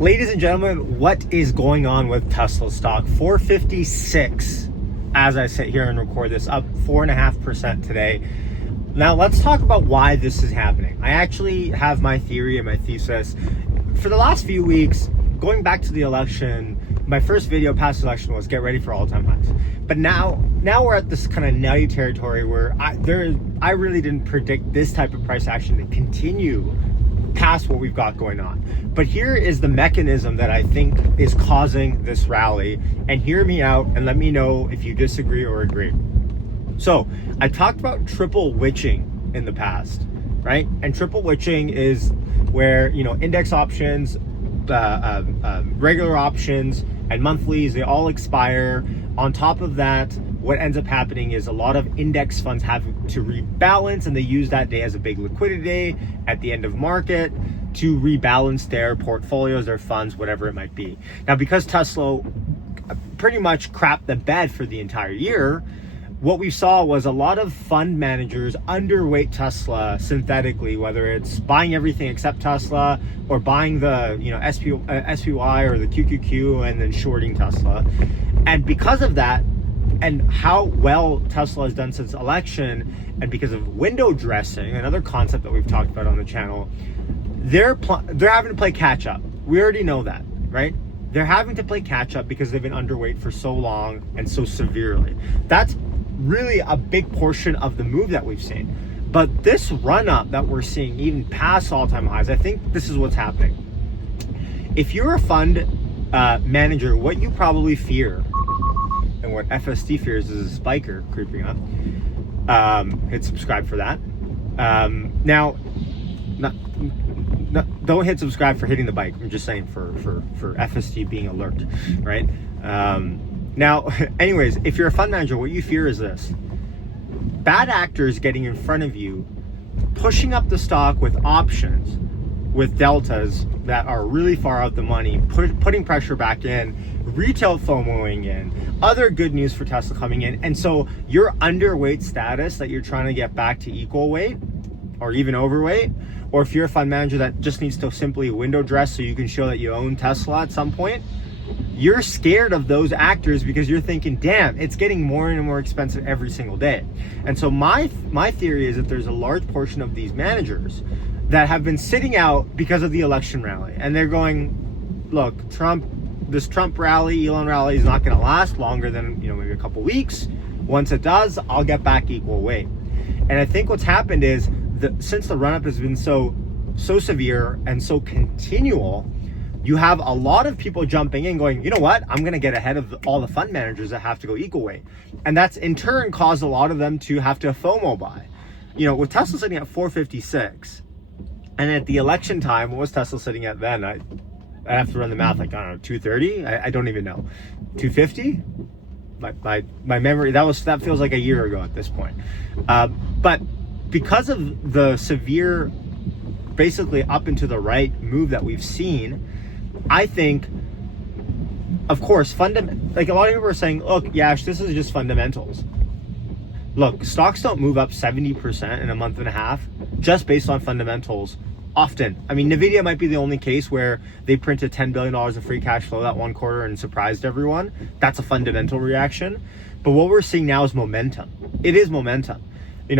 Ladies and gentlemen, what is going on with Tesla stock? 456 as I sit here and record this, up 4.5% today. Now let's talk about why this is happening. I actually have my theory and my thesis. For the last few weeks, going back to the election, my first video past election was get ready for all-time highs. But now we're at this kind of nutty territory where I really didn't predict this type of price action to continue past what we've got going on. But here is the mechanism that I think is causing this rally, and hear me out and let me know if you disagree or agree. So I talked about triple witching in the past, right? And triple witching is where, index options, regular options and monthlies, they all expire. On top of that, what ends up happening is a lot of index funds have to rebalance, and they use that day as a big liquidity day at the end of market to rebalance their portfolios, their funds, whatever it might be. Now, because Tesla pretty much crapped the bed for the entire year, what we saw was a lot of fund managers underweight Tesla synthetically, whether it's buying everything except Tesla or buying the SPY or the QQQ and then shorting Tesla. And because of that, and how well Tesla has done since election, and because of window dressing, another concept that we've talked about on the channel, they're having to play catch up. We already know that, right? They're having to play catch up because they've been underweight for so long and so severely. That's really a big portion of the move that we've seen. But this run up that we're seeing, even past all-time highs, I think this is what's happening. If you're a fund manager, what you probably fear, and what FSD fears, is a spiker creeping up. Hit subscribe for that. Now, don't hit subscribe for hitting the bike. I'm just saying for FSD being alert, right? Now, anyways, if you're a fund manager, what you fear is this: bad actors getting in front of you, pushing up the stock with options, with deltas that are really far out the money, putting pressure back in, retail FOMOing in, other good news for Tesla coming in. And so your underweight status that you're trying to get back to equal weight or even overweight, or if you're a fund manager that just needs to simply window dress so you can show that you own Tesla at some point, you're scared of those actors because you're thinking, damn, it's getting more and more expensive every single day. And so my theory is that there's a large portion of these managers that have been sitting out because of the election rally, and they're going, look, this Trump rally, Elon rally is not going to last longer than maybe a couple weeks. Once it does, I'll get back equal weight. And I think what's happened is since the run up has been so severe and so continual, you have a lot of people jumping in going, you know what, I'm going to get ahead of all the fund managers that have to go equal weight. And that's in turn caused a lot of them to have to FOMO buy. With Tesla sitting at 456, and at the election time, what was Tesla sitting at then? I have to run the math, 230? I don't even know. 250? My memory, that feels like a year ago at this point. But because of the severe, basically up and to the right move that we've seen, I think, of course, a lot of people are saying, look, Yash, this is just fundamentals. Look, stocks don't move up 70% in a month and a half just based on fundamentals often. I mean, NVIDIA might be the only case where they printed $10 billion of free cash flow that one quarter and surprised everyone. That's a fundamental reaction. But what we're seeing now is momentum. It is momentum. We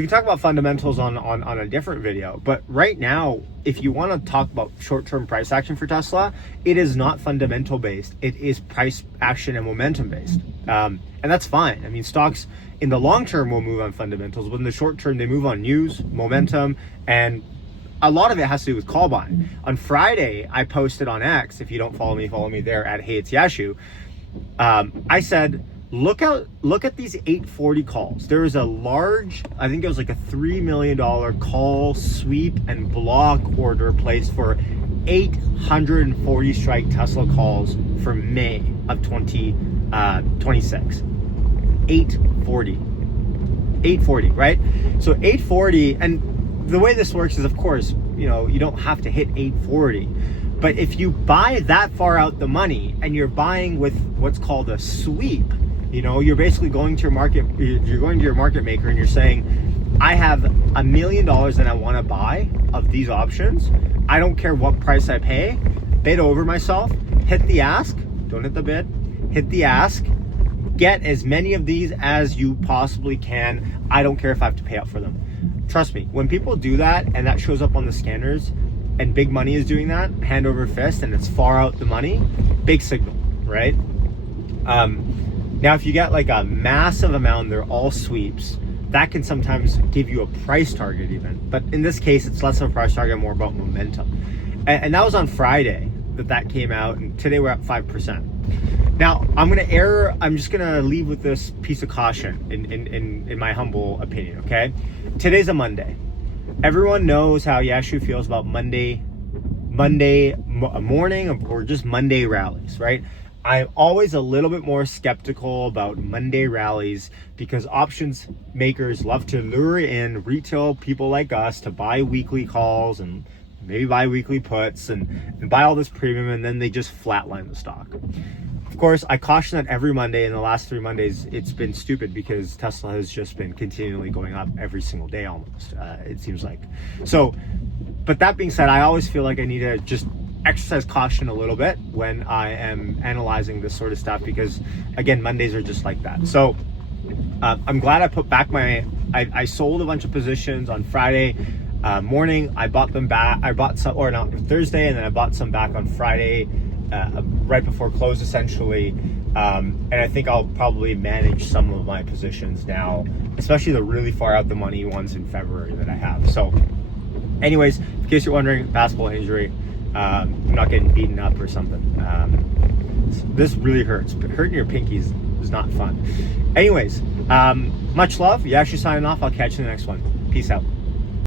can talk about fundamentals on a different video, but right now, if you want to talk about short-term price action for Tesla, it is not fundamental based. It is price action and momentum based. And that's fine. I mean, stocks in the long term will move on fundamentals, but in the short term, they move on news, momentum, and a lot of it has to do with call buying. On Friday, I posted on X, if you don't follow me there at Hey It's Yashu. I said, look at these 840 calls. There was a large, I think it was like a $3 million call sweep and block order placed for 840 strike Tesla calls for May of 2026. 840, right? So 840, and the way this works is, of course, you don't have to hit 840, but if you buy that far out the money and you're buying with what's called a sweep, you're basically going to your market maker and you're saying, I have $1 million that I want to buy of these options. I don't care what price I pay. bid over myself, hit the ask, don't hit the bid, hit the ask, get as many of these as you possibly can. I don't care if I have to pay up for them. Trust me, when people do that and that shows up on the scanners and big money is doing that, hand over fist, and it's far out the money, big signal, right? Now, if you get like a massive amount, they're all sweeps, that can sometimes give you a price target even. But in this case, it's less of a price target, more about momentum. And that was on Friday that came out, and today we're at 5%. Now, I'm just gonna leave with this piece of caution in my humble opinion, okay? Today's a Monday. Everyone knows how Yashu feels about Monday morning or just Monday rallies, right? I'm always a little bit more skeptical about Monday rallies because options makers love to lure in retail people like us to buy weekly calls and maybe buy weekly puts and buy all this premium, and then they just flatline the stock. Of course, I caution that every Monday. In the last 3 Mondays, it's been stupid because Tesla has just been continually going up every single day almost, it seems like. So, but that being said, I always feel like I need to just exercise caution a little bit when I am analyzing this sort of stuff because, again, Mondays are just like that. So I'm glad I put back I sold a bunch of positions on Friday morning. I bought them back. I bought some, or not, Thursday, and then I bought some back on Friday right before close essentially. And I think I'll probably manage some of my positions now, especially the really far out the money ones in February that I have. So anyways, in case you're wondering, basketball injury, I'm not getting beaten up or something. This really hurts. Hurting your pinkies is not fun. Anyways, much love. You actually signing off. I'll catch you in the next one. Peace out.